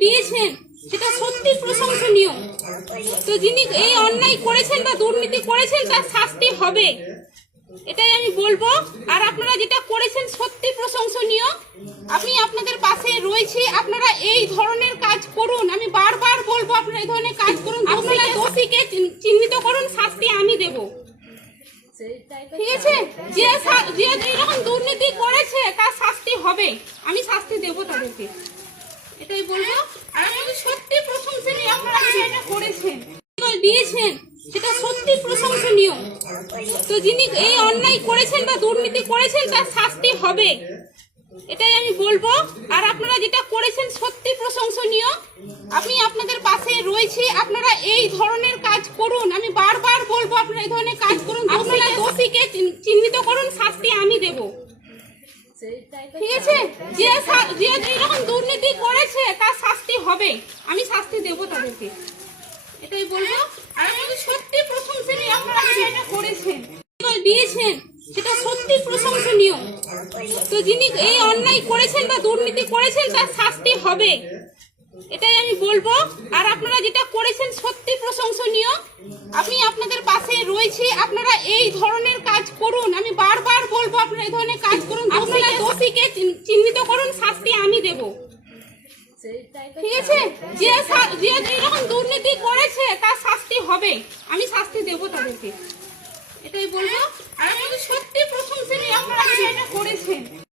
দিয়েছেন সেটা সত্যি প্রশংসনীয়। তো যিনি এই অন্যায় করেছেন বা দুর্নীতি করেছেন তার শাস্তি হবে, এটাই আমি বলবো। আর আপনারা যেটা করেছেন সত্যি প্রশংসনীয়। আমি আপনাদের পাশে রয়েছি, আপনারা এই ধরনের কাজ করুন। আমি বারবার বলবো আপনারা এই ধরনের কাজ করুন, আপনারা দোষীকে চিহ্নিত করুন, শাস্তি আমি দেব, ঠিক আছে? যে এরকম দুর্নীতি করেছে তার শাস্তি হবে, আমি শাস্তি দেব তাদেরকে, এটাই বলবো। আর আমি সত্যি প্রশংসনীয় আপনারা যেটা করেছেন দিয়েছেন সেটা সত্যি প্রশংসনীয়। তো যিনি এই অন্যায় করেছেন বা দুর্নীতি করেছেন তার শাস্তি হবে, এটাই আমি বলবো। আর আপনারা যেটা করেছেন সত্যি প্রশংসনীয়। আমি আপনাদের পাশে রয়েছি, আপনারা এই ধরনের কাজ করুন। আমি বারবার বলবো আপনারা এই ধরনের কাজ করুন, আপনারা দোষীকে চিহ্নিত করুন, শাস্তি আমি দেব, ঠিক আছে? যে এরকম দুর্নীতি করেছে তার শাস্তি হবে, আমি শাস্তি দেব তাদেরকে, এটাই বলবো। আর আমি সত্যি প্রশংসনীয় আপনারা যেটা করেছেন দিয়েছেন সেটা সত্যি প্রশংসনীয়। তো যিনি এই অন্যায় করেছেন বা দুর্নীতি করেছেন তার শাস্তি হবে, এটাই আমি বলবো। আর আপনারা যেটা করেছেন সত্যি প্রশংসনীয়। আমি আপনাদের পাশে রয়েছি, আপনারা এই ধরনের কাজ করুন। আমি বারবার বলবো আপনারা এই ধরনের কাজ করুন, আপনারা দোষীকে চিহ্নিত করুন, শাস্তি আমি দেব, ঠিক আছে? যে এরকম দুর্নীতি করেছে তার শাস্তি হবে, আমি শাস্তি দেব তাদেরকে, এটাই বলবো। আর আমি সত্যি প্রশংসনীয় আপনারা যেটা করেছেন